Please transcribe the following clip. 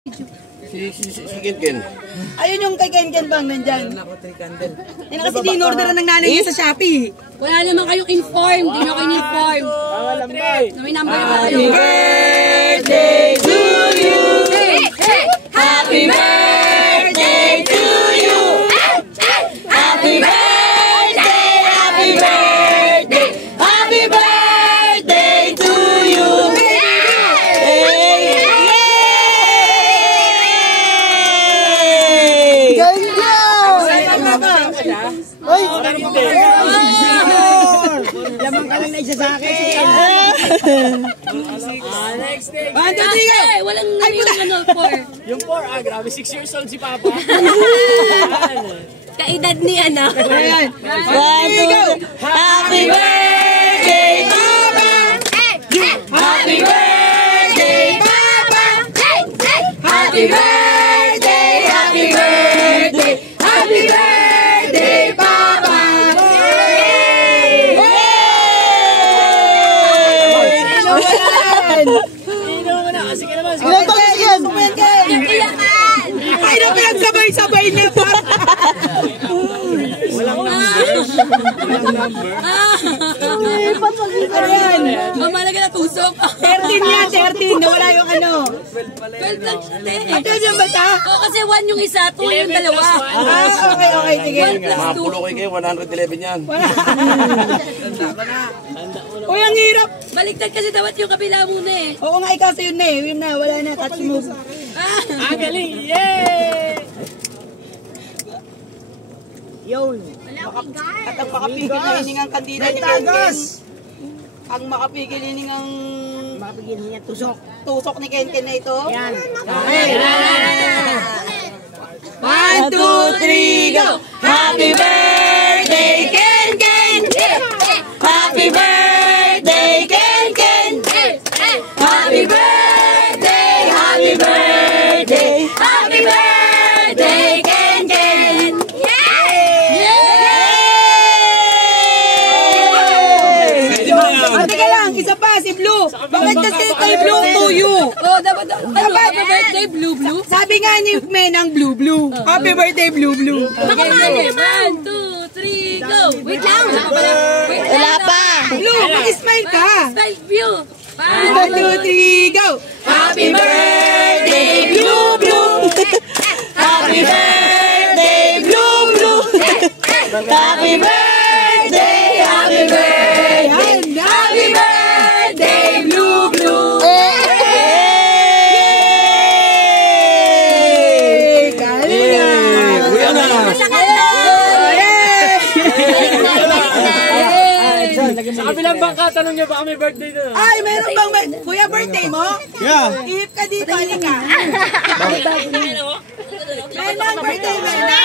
Si Ken. Ayun yung kay Ken bang nandyan. Yan kasi din-order ng nanay niya sa Shopee. Wala naman kayong informed. Hindi nyo kayo informed. May number naman kayo. Happy birthday to you. Happy birthday to you. Happy birthday, happy birthday. Happy birthday to you. Hoy! Lamang ka lang na isa sa akin. Next day. Walang yung 4. Yung 4, grabe. 6 years old si Papa. Kaedad ni anak. Ayan. 1, 2, happy birthday, Papa! Happy birthday, Papa! Happy birthday, happy birthday, happy birthday, Papa! Sino mo na? Sige naman. Ilan ba yan? Ay, na pinagsabay-sabay niya pa. Walang number. Ayan. Ang malaga na tusok. 13 yan, 13. Nawala yung ano. 12 lang siya. Ito yung bata? Oo, kasi 1 yung isa, 2 yung dalawa. Okay, sige. 1 plus 2. Mapulo kayo 111 yan. Uy, ang hirap. Baliktad kasi dapat yung kabila muna eh. Oo nga, ikaso yun na eh. Yun na, wala na. Touch move. Ah, galing. Yay! Yun. At ang makapigil na hiningang kandila ni Ken. Ang makapigil hiningang tusok ni Ken na ito. Yan. 1, 2, 3, go! Happy birthday, Ken! Happy birthday, Ken! Happy birthday, happy birthday, happy birthday, Ken! Teka lang, isa pa, si Blue. Bakit kasi kay Blue to you? Oh, dapat happy birthday, Blue. Sabi nga ni Menang Blue. Happy birthday, Blue. Nakamali. 1, 2, 3, go. Wait lang. Wala pa. Blue, mag-smile ka. Style view. 1, 2, 3, go. Happy birthday, Blue. Happy birthday, Blue. Happy birthday, happy birthday. Happy birthday, Blue. Sa kabilang bangka, tanong niya baka may birthday na. Ay, meron bang kuya birthday mo? Yeah. Ihip ka dito, halika. Menang birthday, Menang.